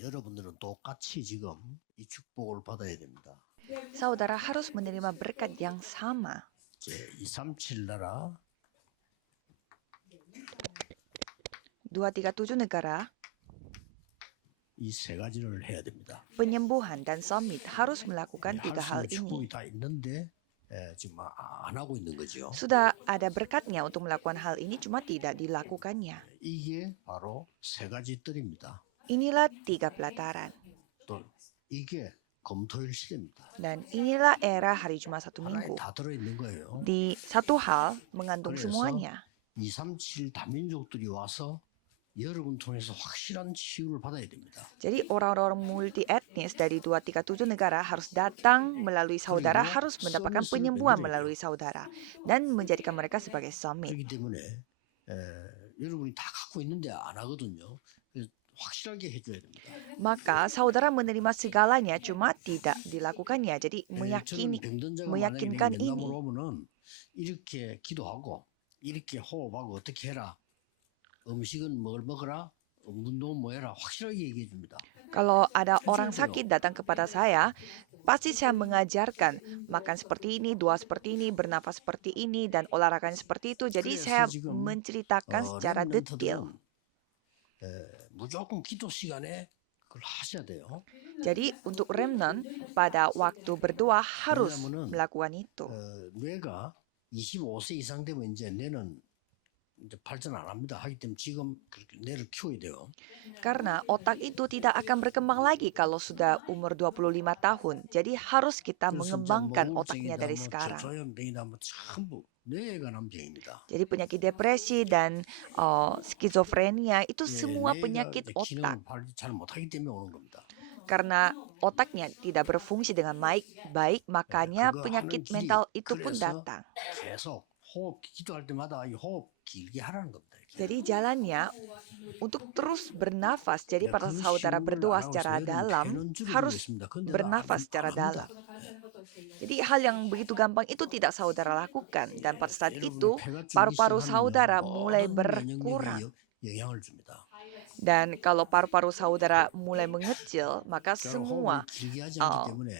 여러분들은 똑같이 지금 이 축복을 받아야 됩니다. Saudara harus menerima berkat yang sama. 237 나라 237 negara, 이 세 가지를 해야 됩니다. penyembuhan dan summit harus melakukan tiga hal 할수 있는 축복이 ini. 다 있는데 지금 안 하고 있는 거죠. Sudah ada berkatnya untuk melakukan hal ini, cuma tidak dilakukannya. 이게 바로 세 가지 뜰입니다. Inilah tiga pelataran. 또 이게 검토일 시대입니다. Dan inilah era hari Jumat satu 하나에 minggu. 다 들어있는 거예요. Di satu hal mengandung 그래서 semuanya. 237 다민족들이 와서 여러분 통해서 확실한 치유를 받아야 됩니다. Jadi orang-orang multi etnis dari 237 negara harus datang melalui saudara, 그리고 harus mendapatkan 서밋을 penyembuhan 만들어야 melalui saudara. Dan menjadikan mereka sebagai summit. 그렇기 때문에 여러분이 다 갖고 있는데 안 하거든요. 그래서 확실하게 해줘야 됩니다. Maka saudara menerima segalanya, cuma tidak dilakukannya. Jadi 저는 병든자가 만약에 meyakinkan 맨날 ini. 오면은 이렇게 기도하고 이렇게 호흡하고 어떻게 해라. 음식은 뭘 먹어라. 운동은 뭐 해라. 확실하게 얘기해 줍니다. Kalau ada orang sakit datang kepada saya, pasti saya mengajarkan makan seperti ini, doa seperti ini, bernafas seperti ini, dan olahraganya seperti itu. Jadi 그래서 saya 지금 menceritakan secara detail. 렘넌트들은 무조건 기도 시간에 그걸 하셔야 돼요. Jadi untuk remnant pada waktu berdoa harus 왜냐면은, melakukan itu. 뇌가 25세 이상 되면 이제 뇌는 이제 발전 안 합니다. 하기 때문에 지금 그렇게 뇌를 키워야 돼요. Karena otak itu tidak akan berkembang lagi kalau sudah umur 25 tahun. Jadi harus kita 그래서 이제 mengembangkan 뭐 otaknya 우울증이다, dari 뭐 sekarang. 조현병이다, 뭐 전부 뇌에 관한 병입니다. Jadi penyakit depresi dan skizofrenia itu semua 뇌가 penyakit 이제 otak. 기능을 잘 못하기 때문에 오는 겁니다. Karena otaknya tidak berfungsi dengan baik, makanya 그거 penyakit 하는 길이 mental itu pun 그래서 datang. 계속 호흡 기도할 때마다 이 호흡 길게 하라는 겁니다. 이렇게. Jadi jalannya untuk terus bernafas. Jadi 네, pada 그 saudara 시험을 berdoa 안 하고 secara 있어요. 여러분 dalam 배는 줄여주고 harus 있습니다. 근데도 bernafas 안 secara 합니다. dalam. Jadi hal yang begitu gampang itu tidak saudara lakukan. Dan pada saat itu 여러분의 폐가 쭉 paru-paru 이식하면요, saudara mulai 모든 berkurang. 면역력에 영향을 줍니다. Dan kalau paru-paru saudara mulai mengecil, maka 그러니까 semua 호흡을 길게 하지 않기 때문에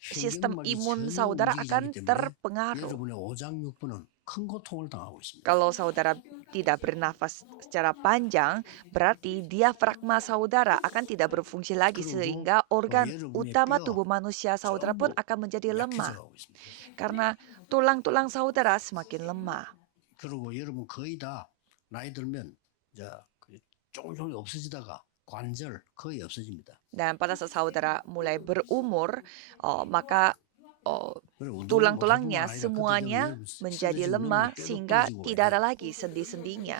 sistem 혈경막이 imun 전혀 saudara 움직이지 akan 않기 때문에 terpengaruh. 여러분의 오장육부는 큰 고통을 당하고 있습니다. Kalau saudara tidak bernafas secara panjang, berarti diafragma saudara akan tidak berfungsi lagi 그리고 sehingga organ 여러분의 utama 뼈 tubuh manusia saudara pun 전부 akan menjadi lemah 약해져가고 있습니다. karena tulang-tulang saudara semakin lemah. 그리고 여러분 거의 다 나이 들면 이제 조금씩 없어지다가 관절 거의 없어집니다. Dan pada saat saudara mulai berumur, maka 그리고 운동을 tulang-tulangnya 못할 뿐만 아니라 semuanya 그때 menjadi 쓰러지면 lemah 뼈도 sehingga 부러지고 tidak ada 그래요. lagi sendi-sendinya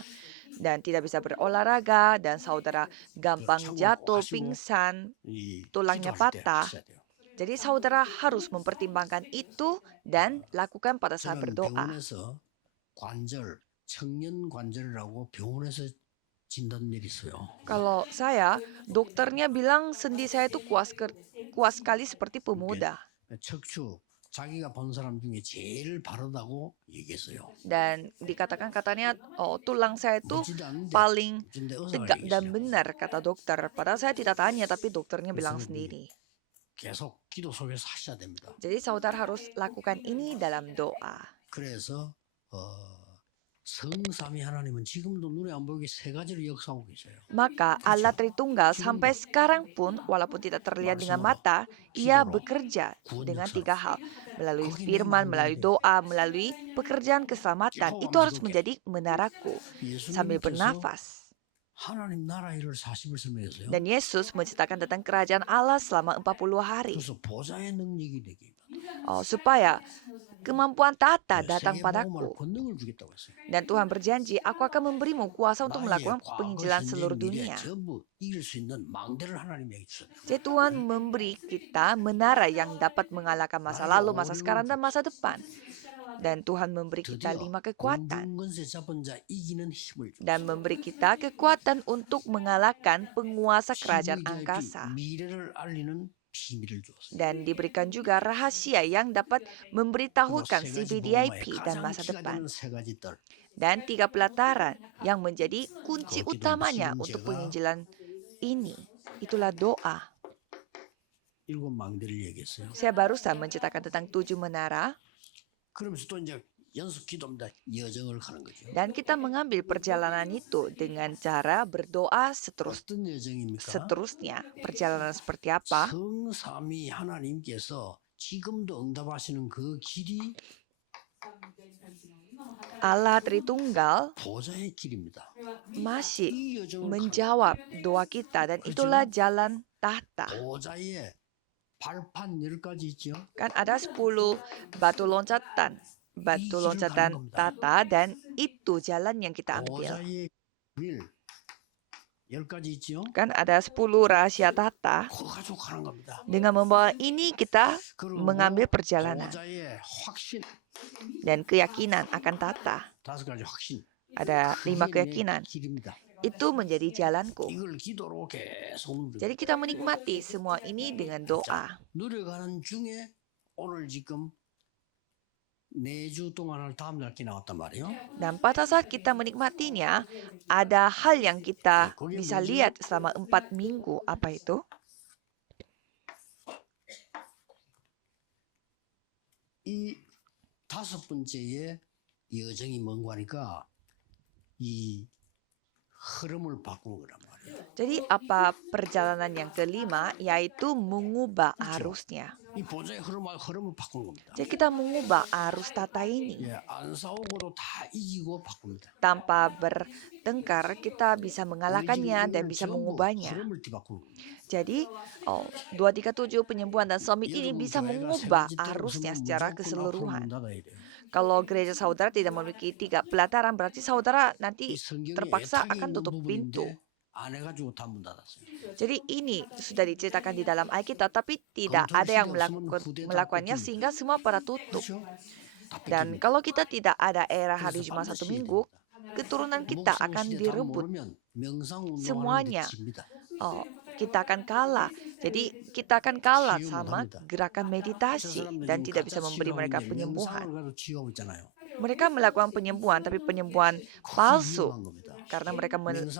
dan tidak bisa berolahraga dan saudara gampang 자꾸 jatuh, 하시고 pingsan, 이 tulangnya 기도할 때 patah. 하셔야 돼요. Jadi saudara harus mempertimbangkan itu dan lakukan pada saat 저는 berdoa. 병원에서 관절 청년 관절이라고 병원에서 진단 내렸어요. Kalau saya, dokternya bilang sendi saya itu kuat sekali seperti pemuda. 척추 자기가 본 사람 중에 제일 바르다고 얘기했어요. Dan dikatakan katanya tulang saya itu 묻지도 않는데 paling 근데 의사가 tegak dan 얘기했어요. benar, kata dokter. Padahal saya tidak tanya, tapi dokternya bilang 그래서 sendiri. 계속 기도 속에서 하셔야 됩니다. Jadi saudara harus lakukan ini dalam doa. 그래서 성삼위 하나님은 지금도 눈에 안 보이게 세 가지를 역사하고 계셔요. Maka Allah Tritunggal sampai sekarang pun, walaupun tidak terlihat dengan mata, Ia bekerja dengan tiga hal. Melalui firman, melalui doa, melalui pekerjaan keselamatan. Itu harus menjadi menaraku sambil bernafas. 하나님 나라 일을 40을 설명했어요. Dan Yesus menceritakan tentang kerajaan Allah selama 40 hari. 그래서 보좌의 능력이 되게 Supaya kemampuan tata datang 세계 복음을 padaku. 권능을 주겠다고 했어요. Dan Tuhan berjanji, aku akan memberimu kuasa untuk melakukan penginjilan seluruh dunia. 전부 이길 수 있는 망대를 하나님에게 주셨어요. Jadi Tuhan memberi kita menara yang dapat mengalahkan masa lalu, masa sekarang, dan masa depan. Dan Tuhan memberi kita 5 kekuatan. 권세 잡은 자 이기는 힘을 줬어요. Dan memberi kita kekuatan untuk mengalahkan penguasa kerajaan CVIP, angkasa. 미래를 알리는 비밀을 줬어요. Dan diberikan juga rahasia yang dapat memberitahukan 세 가지 CVDIP 복음화의 dan 가장 masa 키가 depan. 되는 세 가지 뜰. Dan 3 pelataran yang menjadi kunci Kalau kita utamanya miskin, untuk jaga. penginjilan ini. itulah doa. 일곱 망대를 얘기했어요. Saya barusan menceritakan tentang 7 menara 그러면서 또 이제 연습 기도입니다. 여정을 가는 거죠. dan kita mengambil perjalanan itu dengan cara berdoa 어떤 여정입니까? seterusnya. Perjalanan seperti apa? 성삼위 하나님께서 지금도 응답하시는 그 길이 Allah Tritunggal 보좌의 길입니다. masih 이 여정을 menjawab doa kita dan itulah jalan tahta. 보좌에 발판 10가지 있죠. Kan ada 10 batu loncatan tahta dan itu jalan yang kita ambil. 보좌의 길 10가지 있죠. Kan ada 10 rahasia tahta. 그거 가지고 가는 겁니다. Dengan membawa ini kita 그리고 mengambil perjalanan 보좌의 확신 dan keyakinan akan tahta. 5가지 확신. Ada 5 그게 내 keyakinan. 길입니다. Itu menjadi jalanku. 이걸 기도로 계속 누려요. Jadi kita menikmati semua ini dengan doa. 누려가는 중에 오늘 지금 4주 동안을 다음 날 나왔단 말이에요. Dan pada saat kita menikmatinya, ada hal yang kita bisa lihat selama 4 minggu. Apa itu? 이 5번째의 여정이 뭔가 하니까 이 흐름을 바꾸는 거란 말이에요. Jadi apa perjalanan yang kelima, yaitu mengubah arusnya. 이 보좌의 흐름을 바꾸는 겁니다. Jadi kita mengubah arus tata ini. 예, 안 싸우고도 다 이기고 바꿉니다. Tanpa bertengkar, kita bisa mengalahkannya dan bisa 전부 mengubahnya. 흐름을 뒤바꾸는 겁니다. Jadi 237 penyembuhan dan summit ini bisa mengubah arusnya secara keseluruhan. Kalau gereja saudara tidak memiliki 3 pelataran, berarti saudara nanti terpaksa akan tutup pintu. 안 해가지고 다 문 닫았어요. Jadi ini sudah diceritakan di dalam Alkitab, tapi tidak ada yang melakukannya sehingga semua pada tutup. 그렇죠? 다 Dan 뺏깁니다. kalau kita tidak ada era hari 그래서 Jumat 1 반드시 minggu, keturunan kita 목숨 akan 시대 다 direbut. 모르면 명상운동하는데 Semuanya. 집니다. Kita akan kalah. Jadi kita akan kalah sama gerakan meditasi dan tidak bisa memberi mereka penyembuhan. 명상을 가지고 치유하고 있잖아요. Mereka melakukan penyembuhan, tapi penyembuhan palsu. 위험한 겁니다. Karena mereka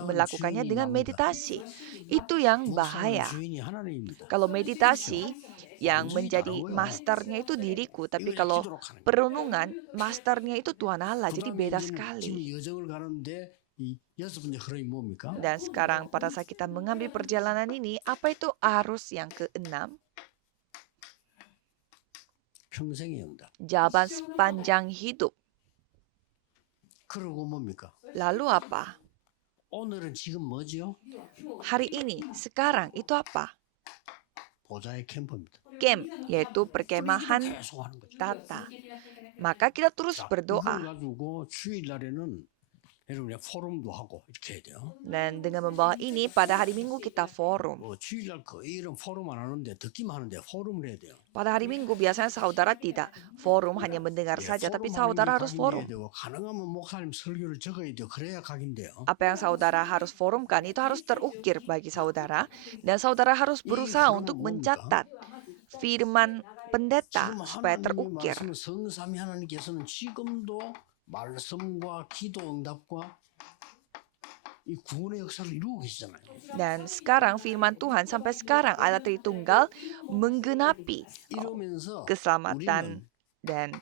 melakukannya dengan meditasi. Itu yang bahaya. 목숨의 주인이 하나님입니다. Kalau meditasi yang menjadi masternya itu diriku, tapi kalau perenungan masternya itu Tuhan Allah, jadi beda 지금 sekali. 여정을 가는데 이 6번째 흐름이 뭡니까? Dan sekarang pada saat kita mengambil perjalanan ini, apa itu arus yang keenam? 평생의 응답. Jawaban sepanjang hidup. 그러고 뭡니까? Lalu apa? 오늘은 지금 뭐지요? Hari ini, sekarang itu apa? 보좌의 캠프입니다. Camp, yaitu perkemahan 계속 하는 거죠. tata. Maka kita terus 이걸 berdoa. 가지고 주일날에는 여러분이 포럼도 하고 이렇게 해야 돼요. Dan dengan membawa ini, pada hari Minggu kita forum. 주일날 거의 이런 포럼 안 하는데 듣기만 하는데 포럼을 해야 돼요. Pada hari Minggu biasanya saudara tidak forum, hanya mendengar saja, tapi saudara harus forum. 되고 가능하면 목사님 설교를 적어야 돼요. 그래야 각인데요. Apa yang saudara harus forumkan itu harus terukir bagi saudara, dan saudara harus berusaha untuk mencatat firman pendeta 지금 supaya 하나님이 terukir. 말씀은 성삼위 하나님께서는 지금도 말씀과 기도 응답과 이 구원의 역사를 이루고 계시잖아요. Dan sekarang firman Tuhan sampai sekarang Allah Tritunggal menggenapi 이러면서 keselamatan 우리는 dan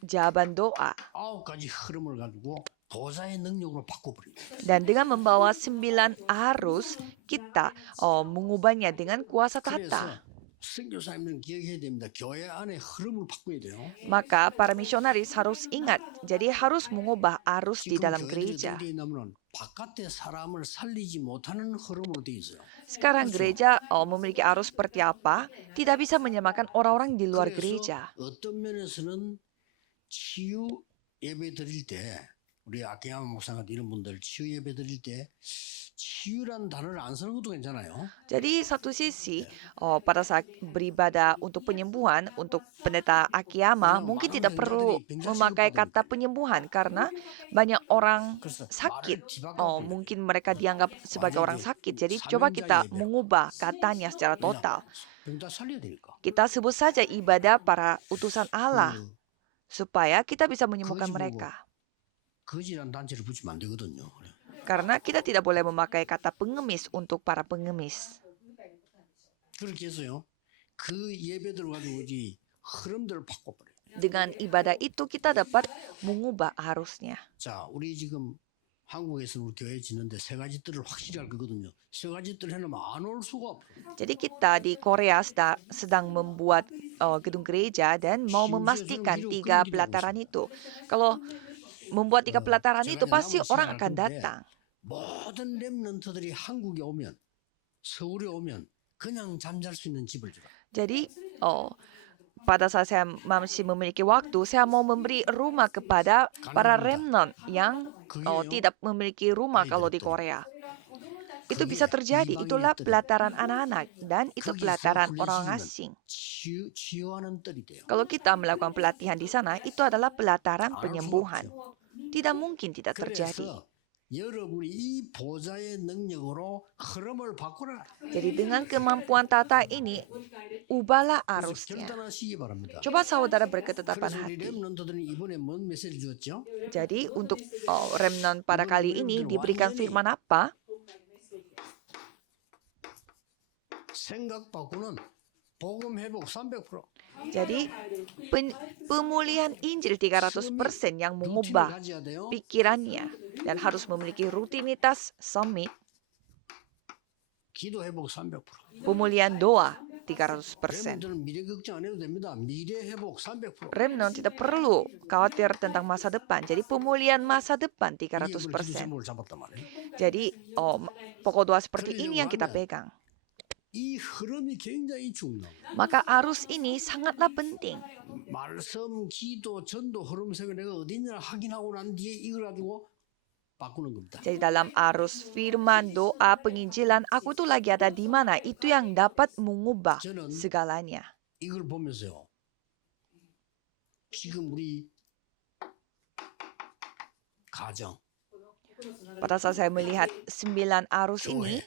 jawaban doa. 9가지 흐름을 가지고 보좌의 능력으로 바꿔버립니다. Dan dengan membawa 9 arus, kita mengubahnya dengan kuasa 그래서 tata. 선교사님들은 기억해야 됩니다. 교회 안에 흐름을 바꿔야 돼요. Maka para misionaris harus ingat, jadi harus mengubah arus di 지금 dalam 교회들이 gereja. 어디에 있냐면 바깥의 사람을 살리지 못하는 흐름으로 돼 있어요. Sekarang gereja memiliki arus seperti apa? Tidak bisa menyelamatkan orang-orang di luar 그래서 gereja. 어떤 면에서는 치유 예배 드릴 때 우리 아키야마 목사가 이런 분들 치유 예배 드릴 때 치유란 단어를 안 쓰는 것도 괜찮아요. Jadi satu sisi, pada saat beribadah untuk penyembuhan, untuk pendeta Akiyama, mungkin tidak perlu memakai kata penyembuhan karena banyak orang 그래서 sakit. 말을 뒤바꿔 Mungkin mereka dianggap sebagai orang sakit. Jadi coba kita mengubah katanya secara total. 병다 살려야 되니까. Kita sebut saja ibadah para utusan Allah 그 supaya kita bisa menyembuhkan 그거 mereka. 거지란 단체를 붙이면 안 되거든요. Karena kita tidak boleh memakai kata pengemis untuk para pengemis. 그렇게 해서요. 그 예배들 가지고 우리 흐름들을 바꿔버려요. Dengan ibadah itu kita dapat mengubah arusnya. 자, 우리 지금 한국에서 우리 교회 짓는데 세 가지 뜰을 확실히 할 거거든요. 세 가지 뜰 해놓으면 안 올 수가 없어요. Jadi kita di Korea sedang membuat gedung gereja dan mau memastikan 3 pelataran itu. Kalau membuat 3 pelataran itu pasti orang akan datang. 모든 렘넌트들이 한국에 오면 서울에 오면 그냥 잠잘 수 있는 집을 주라. Jadi pada saat saya masih memiliki waktu, saya mau memberi rumah kepada para remnant yang tidak memiliki rumah kalau di Korea. Itu bisa terjadi. Itulah pelataran anak-anak dan itu pelataran orang asing. 치유하는 뜰이 돼요. Kalau kita melakukan pelatihan di sana, itu adalah pelataran penyembuhan. Tidak mungkin tidak terjadi. 그래서 여러분이 이 보좌의 능력으로 흐름을 바꾸라. Jadi dengan kemampuan tata ini, ubahlah arusnya. 결단하시기 바랍니다. Coba saudara berketetapan 그래서 우리 hati. 렘넌트들은 이번에 뭔 메시지 주었죠? Jadi untuk remnant pada kali ini diberikan firman apa? 생각 바꾸는 복음 회복 300%. Jadi pemulihan Injil 300% yang mengubah 가져야 돼요. pikirannya dan harus memiliki rutinitas summit, 기도 회복 300%. pemulihan doa 300%. 렘넌트는 미래 걱정 안 해도 됩니다. 미래 회복 300%. Remnant tidak perlu khawatir tentang masa depan. Jadi pemulihan masa depan 이게 우리 기도 300%. 제목을 잡았단 말이에요. Jadi pokok doa seperti ini yang kita pegang. 이 흐름이 굉장히 중요합니다. Maka arus ini sangatlah penting. 말씀, 기도, 전도 흐름색을 내가 어딨냐 확인하고 난 뒤에 이걸 가지고 바꾸는 겁니다. Jadi dalam arus firman, doa, penginjilan, aku tuh lagi ada di mana? Itu yang dapat mengubah segalanya. 이걸 보면서요. 지금 우리 가정, Pada saat saya melihat 9 arus ini,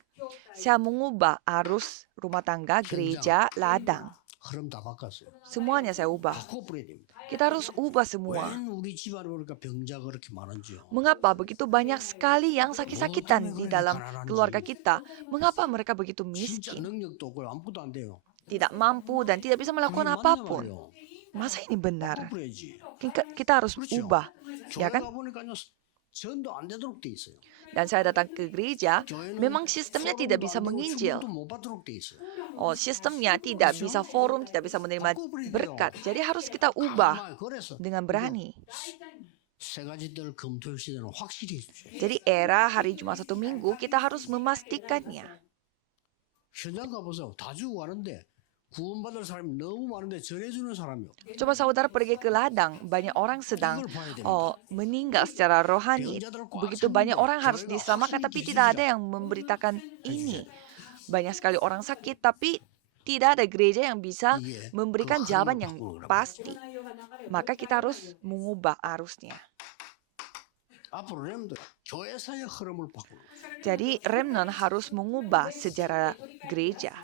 saya mengubah arus rumah tangga, gereja, ladang. 흐름 다 바꿨어요. Semuanya saya ubah. 바꿔버려야 됩니다. Kita harus ubah semua. 왜 우리 집안에 보니까 병자가 그렇게 많은지요? Mengapa begitu banyak sekali yang sakit-sakitan di dalam keluarga kita? Mengapa mereka begitu 진짜 miskin? 능력도 없고 아무것도 안 돼요. Tidak mampu dan tidak bisa melakukan 그게 맞냐 apapun. 말이에요. Masa ini benar? 바꿔버려야지. Kita harus 그렇죠. ubah, ya 교회 kan? 가보니까요. 전도 안 되도록 돼 있어요. Dan saya datang ke gereja, 교회는 memang sistemnya tidak bisa menginjil. 못 받도록 돼 있어요. Sistemnya tidak bisa forum, tidak bisa menerima berkat. Jadi harus kita ubah 정말 그래서 dengan berani. 세 가지들 검토일 시대는 확실히 해주셔요. Jadi era hari Jumat 1 Minggu kita harus memastikannya. 현장 가보세요. 다 주고 가는데 구원받을 사람이 너무 많은데 전해주는 사람이 없어요. Coba saudara pergi ke ladang, banyak orang sedang 이걸 봐야 됩니다. meninggal secara rohani. 병자들 꽉 Begitu banyak 찼는데 orang harus 교회가 diselamatkan, 확실히 tapi tidak ada 계시지가 yang memberitakan ini. Banyak sekali orang sakit, tapi tidak ada gereja yang bisa 이게 memberikan 그 jawaban 흐름을 yang 바꾸는 거란 pasti. Maka kita harus mengubah arusnya. 앞으로 렘도 교회사의 흐름을 바꾸는 거예요. Jadi remnant harus mengubah sejarah gereja.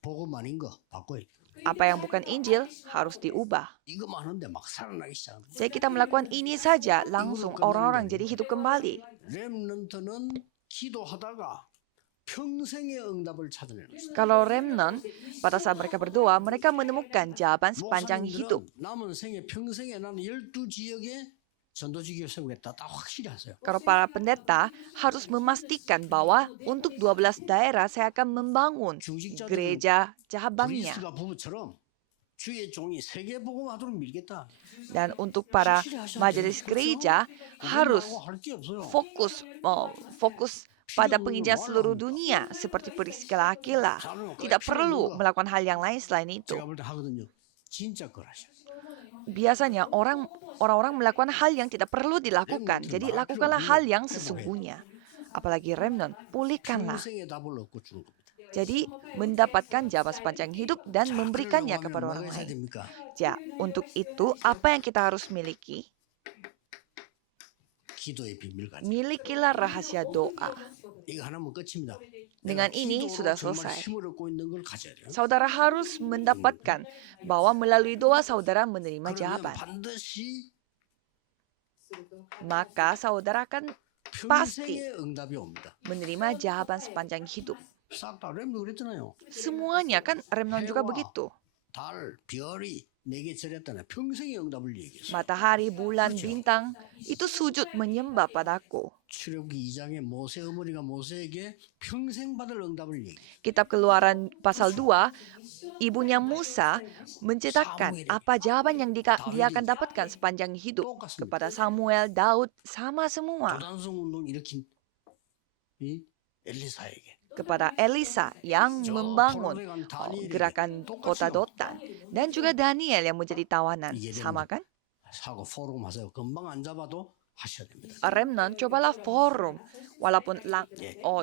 복음 아닌 거 바꿔야 돼요. Apa yang bukan Injil harus diubah. 이거만 하는데 막 살아나기 시작하는 거예요. Jadi kita melakukan ini saja, langsung orang-orang jadi hidup kembali. 렘넌트는 기도하다가 평생의 응답을 찾아내는 거예요. Kalau remnant, pada saat mereka berdoa, mereka menemukan jawaban sepanjang hidup. 목사님들은 남은 생에 평생에 나는 12지역에 전도지교 세우겠다. 다 확실히 하세요. Kalau para pendeta harus memastikan bahwa untuk 12 daerah saya akan membangun gereja cabangnya. 그리스가 부부처럼 주의 종이 세계 복음하도록 밀겠다. Dan untuk para majelis gereja harus 할게 없어요. fokus pada penginjilan seluruh dunia seperti Priscilla Aquila. Tidak perlu melakukan hal yang lain selain itu. 제가 볼 때 하거든요. 진짜 걸 하셔. Biasanya orang-orang melakukan hal yang tidak perlu dilakukan. Jadi lakukanlah hal yang sesungguhnya. Apalagi remnant, pulihkanlah. 평생의 답을 얻고 주는 겁니다. Jadi mendapatkan jawaban sepanjang hidup dan memberikannya kepada orang 뭐가 있어야 lain. 됩니까? Ya, untuk itu apa yang kita harus miliki? 기도의 비밀 가져. Milikilah rahasia doa. 이거 하나면 끝입니다. Dengan ini 기도로 sudah 정말 selesai. 힘을 얻고 있는 걸 가져야 돼요. Saudara harus mendapatkan bahwa melalui doa saudara menerima 그러면 jawaban. 반드시 Maka saudara akan pasti 평생의 응답이 옵니다. menerima jawaban sepanjang hidup. 싹 다 렘도 그랬잖아요. Semuanya kan Remnon juga 해와 begitu. 달, 별이 내게 절했다네. 평생의 응답을 얘기했어요. Matahari, bulan, 그렇죠. bintang itu sujud menyembah padaku. 출애굽기 2장에 모세 어머니가 모세에게 평생 받을 응답을 얘기해요. Kitab Keluaran pasal 2, ibunya Musa menceritakan apa jawaban yang dia akan dapatkan sepanjang hidup 똑같습니다. kepada Samuel, Daud, sama semua. 도단성 운동 일으킨 이 엘리사에게 Kepada Elisa yang membangun gerakan kota Dotan. Dan juga Daniel yang menjadi tawanan. Sama kan? 사고 포럼 하세요. 금방 안 잡아도 하셔야 됩니다. Remnon, cobalah forum. Walaupun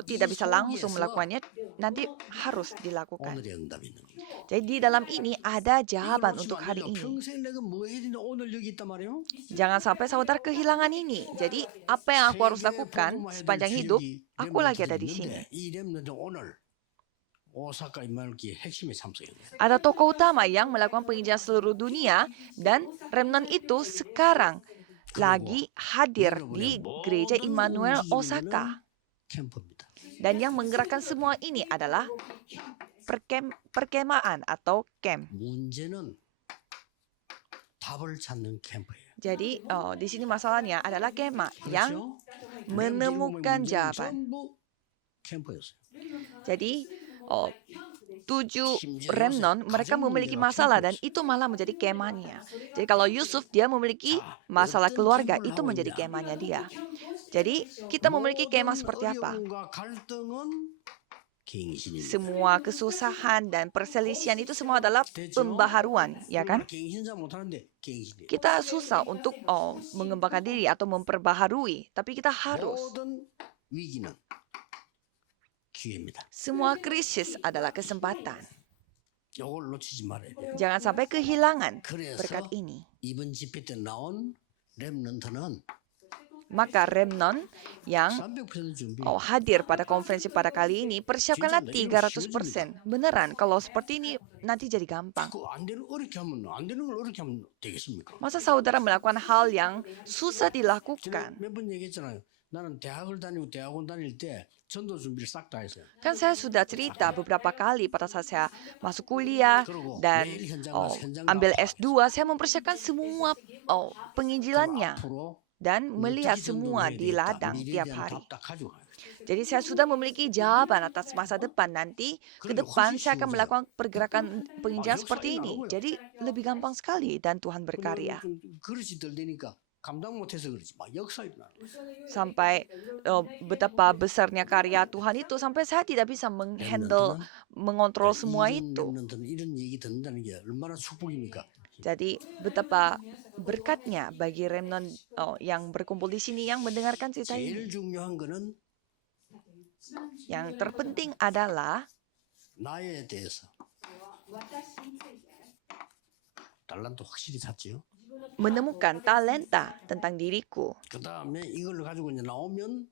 tidak bisa langsung melakukannya, nanti harus dilakukan. 오늘의 응답이 있는 겁니다. Jadi di dalam ini ada jawaban 이걸 untuk 놓치면 안 hari 돼요. ini. 평생 내가 뭐 해야 되는데 오늘 여기 있단 말이에요. Jangan sampai saudara kehilangan ini. Jadi apa yang aku harus lakukan sepanjang hidup, aku lagi ada di sini. 이 렘넌트 오늘 오사카 임마누기 핵심에 참석했어요. Ada tokoh utama yang melakukan penginjilan seluruh dunia dan remnon itu sekarang lagi hadir di gereja Immanuel Osaka. 캠프입니다. Dan yang menggerakkan semua ini adalah perkemahan atau camp. 문제는 답을 찾는 캠프예요. Jadi di sini masalahnya adalah kemah yang 그렇죠? menemukan 문제는 jawaban. 전부 캠프였어요. Jadi 7 remnon mereka memiliki masalah dan itu malah menjadi kemahnya. Jadi kalau Yusuf dia memiliki masalah keluarga itu menjadi kemahnya dia. Jadi kita memiliki kemah seperti apa? 어려움과 갈등은 갱신입니다. Semua kesusahan dan perselisihan itu semua adalah pembaharuan, ya kan? 갱신자 못하는데 갱신이에요. Kita susah untuk mengembangkan diri atau memperbaharui, tapi kita harus. 모든 위기는 기회입니다. Semua krisis adalah kesempatan. 이걸 놓치지 말아야 돼요. Jangan sampai kehilangan 그래서 berkat ini. 이번 집회 때 나온 렘넌트는 Maka remnon yang 300% 준비. hadir pada konferensi pada kali ini, persiapkanlah 300%. Beneran, kalau seperti ini nanti jadi gampang. 안 되는 어렵게 하면 안 되는 걸 어렵게 하면 되겠습니까? Masa saudara melakukan hal yang susah 제가 dilakukan? 몇 번 얘기했잖아요. 나는 대학을 다니고 대학원 다닐 때 전도 준비를 싹 다 했어요. Kan saya sudah cerita beberapa kali pada saat saya masuk kuliah dan ambil S2, saya mempersiapkan semua penginjilannya 앞으로 dan melihat 어떻게 semua 전도해야 di 되겠다. ladang 미래에 tiap 대한 hari. 답 딱 가져가요. Jadi saya sudah memiliki jawaban atas masa depan. Nanti ke depan saya akan melakukan pergerakan penginjilan seperti ini. Jadi lebih gampang sekali dan Tuhan berkarya. 좀 그릇이 덜 되니까 감당 못해서 그렇지 막 역사 일어나. Sampai betapa besarnya karya Tuhan itu sampai saya tidak bisa menghandle, mengontrol semua itu. 이런 얘기 듣는다는 게 얼마나 축복입니까? Jadi betapa berkatnya bagi remnon yang berkumpul di sini yang mendengarkan cerita ini. 제일 중요한 거는 Yang terpenting adalah 나에 대해서 달란트 확실히 찾지요. menemukan talenta tentang diriku. 그 다음에 이걸 가지고 이제 나오면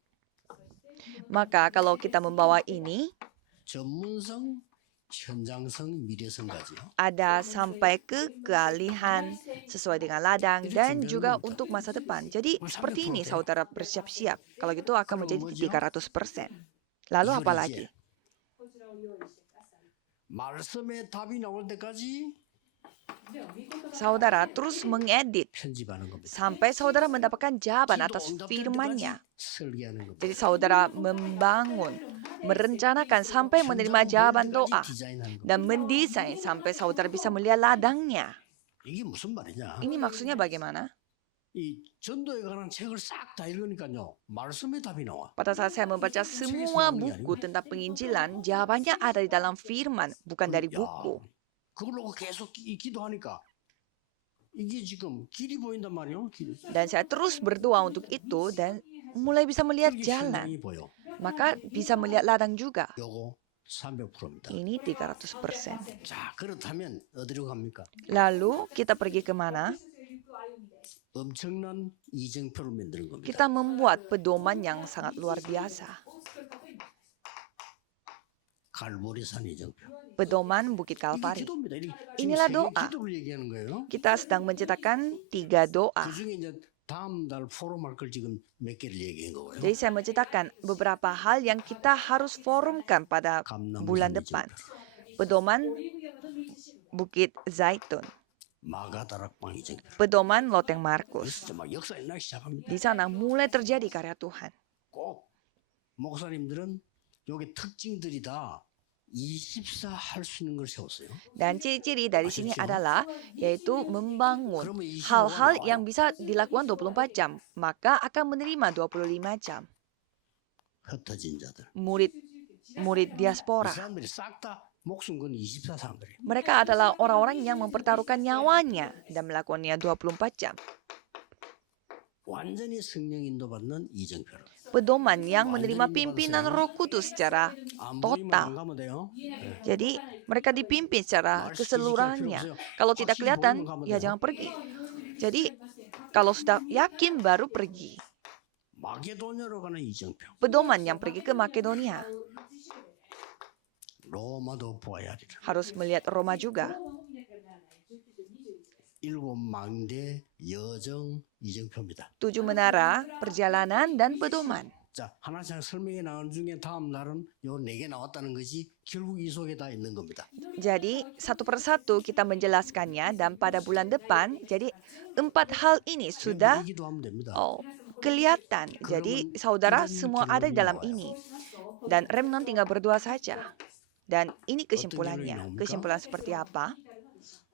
Maka kalau kita membawa ini, 전문성, 현장성, 미래성까지요. ada sampai ke keahlian sesuai dengan ladang dan juga untuk masa depan. Jadi seperti ini saudara bersiap-siap. Kalau gitu akan menjadi 300%. Lalu apa lagi? 말씀의 답이 나올 때까지 Saudara terus mengedit 편집하는 겁니다. sampai saudara mendapatkan jawaban atas 기도 응답될 firman-Nya. 때까지 설계하는 겁니다. Jadi saudara membangun, merencanakan sampai menerima jawaban doa 디자인하는 겁니다. dan mendesain sampai saudara bisa melihat ladangnya. 이게 무슨 말이냐? Ini maksudnya bagaimana? 이 전도에 관한 책을 싹 다 읽으니까요. 말씀의 답이 나와. Pada saat saya membaca semua buku tentang penginjilan, jawabannya ada di dalam firman, bukan dari buku. 그걸로 계속 기도하니까 이게 지금 길이 보인단 말이에요. 길. Dan saya terus berdoa untuk itu dan mulai bisa melihat 이게 jalan. 현장이 보여. Maka bisa melihat ladang juga. 요거 300%입니다. Ini 300%. 자, 그렇다면 어디로 갑니까? Lalu kita pergi kemana? 엄청난 이정표를 만드는 겁니다. Kita membuat pedoman yang sangat luar biasa. 갈보리산 이정표. Pedoman Bukit 이게 Kalvari. 기도입니다. Inilah 지금 세 doa. 개 기도를 얘기하는 거예요. Kita sedang menceritakan 3 doa. 그 중에 이제 다음 달 포럼할 걸 지금 몇 개를 얘기한 거고요. Jadi saya menceritakan beberapa hal yang kita harus forumkan pada bulan 감람산 depan. 이정표, Pedoman Bukit Zaitun, 마가다락방 이정표. pedoman Loteng Markus. 그래서 막 역사가 나기 시작합니다. Di sana mulai terjadi karya Tuhan. 꼭 목사님들은 여기 특징들이 다 24 할 수 있는 걸 세웠어요. Dan ciri-ciri dari sini Maksudnya? adalah yaitu membangun 그러면 25가 hal-hal 나와요. yang bisa dilakukan 24 jam, maka akan menerima 25 jam. 흩어진 자들. Murid 이 diaspora. 사람들이 싹 다 목숨 건 24 사람들이에요. Mereka adalah orang-orang yang mempertaruhkan nyawanya dan melakukannya 24 jam. 완전히 성령 인도받는 이정표를. Pedoman yang menerima pimpinan Roh Kudus secara 안 보이면 안 total. 가면 돼요. 네. Jadi mereka dipimpin secara keseluruhannya. Kalau tidak kelihatan, ya jangan pergi. Jadi kalau sudah yakin baru pergi. 마게도냐로 가는 이정표. Pedoman yang pergi ke Makedonia 로마도 보아야 하리라. harus melihat Roma juga. 일곱 망대 여정 이정표입니다. 7 menara, perjalanan, dan pedoman. 자, 하나씩 설명해 나가는 중에 다음 날은 요 4개 나왔다는 것이 결국 이 속에 다 있는 겁니다. Jadi satu persatu kita menjelaskannya dan pada bulan depan, jadi 4 hal ini sudah 기도하면 됩니다. kelihatan. Jadi saudara semua ada di dalam ini. Dan Remnon tinggal berdoa saja. Dan ini kesimpulannya. Kesimpulan seperti apa?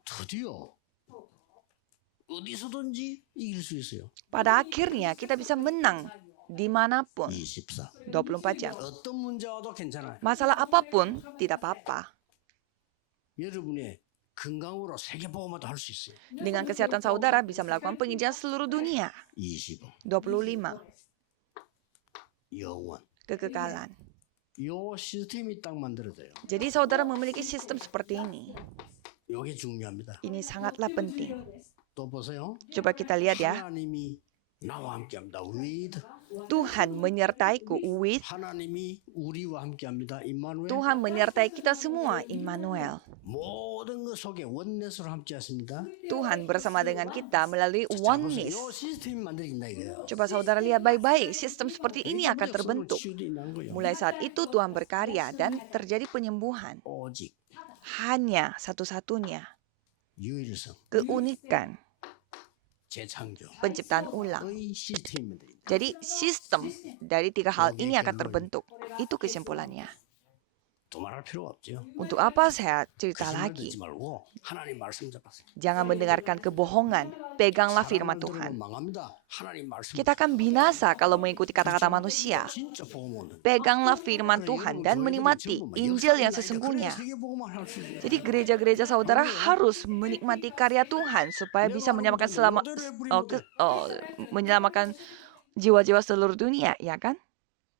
드디어 어디서든지 이길 수 있어요. Pada akhirnya kita bisa menang dimanapun 24. 24 jam. 어떤 문제 와도 괜찮아요. Masalah apapun tidak apa-apa. 여러분의 건강으로 세계 보험도 할 수 있어요. Dengan kesehatan saudara bisa melakukan penginjilan seluruh dunia. 25. 25. 영원. Kekekalan. 요 시스템이 딱 만들어져요. Jadi saudara memiliki sistem seperti ini. 요게 중요합니다. Ini sangatlah penting. 또 보세요. Coba kita lihat ya. 하나님이 나와 함께합니다. with Tuhan menyertaiku with. 하나님이 우리와 함께합니다. 임마누엘. Tuhan menyertai kita semua, Immanuel. 모든 것 속에 원넷으로 함께하십니다. Tuhan bersama dengan kita melalui 자, 보세요. oneness. 요 시스템이 만들어진다 이거예요. Coba saudara lihat baik-baik, sistem seperti ini akan 그래서 terbentuk. 치유도 있는 거예요. Mulai saat itu Tuhan berkarya dan terjadi penyembuhan. 오직 Hanya satu-satunya, 유일성, keunikan, 재창조, penciptaan ulang. 의 시스템이 만들어진다. Jadi sistem dari 3 hal ini akan terbentuk. Itu kesimpulannya. 두말할 필요가 없죠. Untuk apa saya cerita 거짓말 lagi? 듣지 말고 하나님 말씀 잡았어요. Jangan mendengarkan kebohongan. Peganglah firman 사람만 Tuhan. 들으면 망합니다. 하나님 말씀. Kita akan binasa kalau mengikuti kata-kata manusia. 진짜 복음 얻는. Peganglah firman Tuhan dan menikmati Injil yang sesungguhnya. Jadi gereja-gereja saudara harus menikmati karya Tuhan supaya bisa menyelamatkan menyelamatkan jiwa-jiwa seluruh dunia, ya kan?